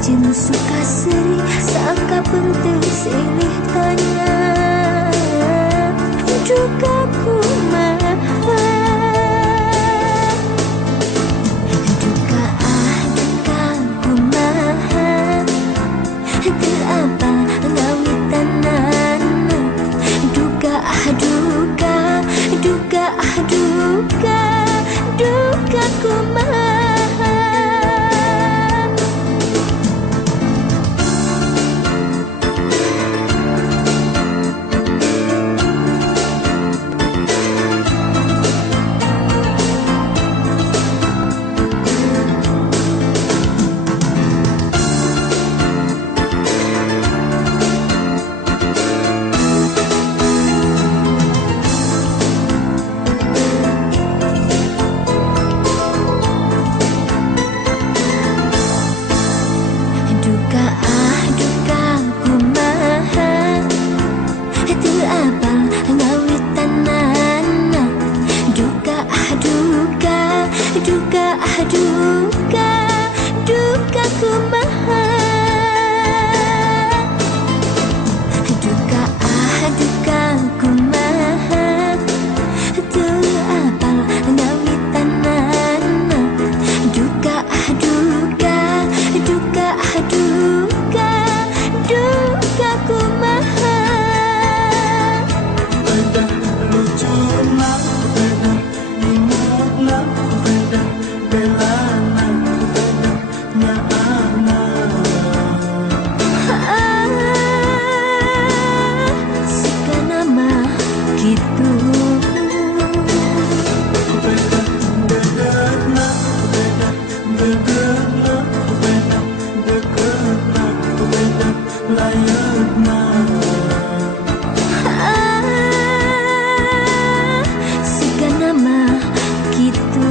Rejeng suka seri sangka bentuk silih tanya juga kumaha duka duka kumaha teu apa ngawitanan duka duka duka duka duka kumaha. Duka duka kumaha duka duka kumaha teu apal ngawitanan duka duka duka duka duka kumaha. Beda lucuna, beda imutna, beda belana, beda nyaana. Sikana mah kitu. Beda dedetna, beda dedetna, beda deketna, beda layakna. Sikana mah kitu.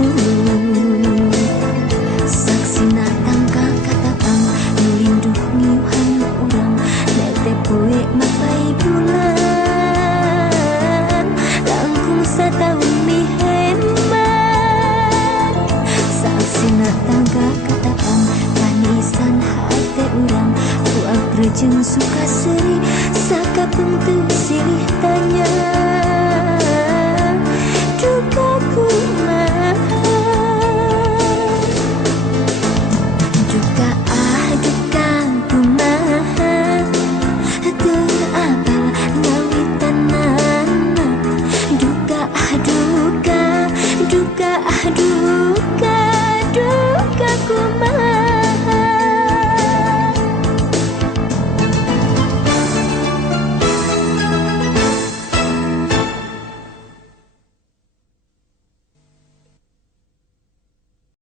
Saksina tangka katatang nulinduh ngiuhan urang nete poe mapai bulan langkung sataun miheman. Saksina tangka katatang tanisan hate urang kuat rejeng suka seri saka bentuk silih tanya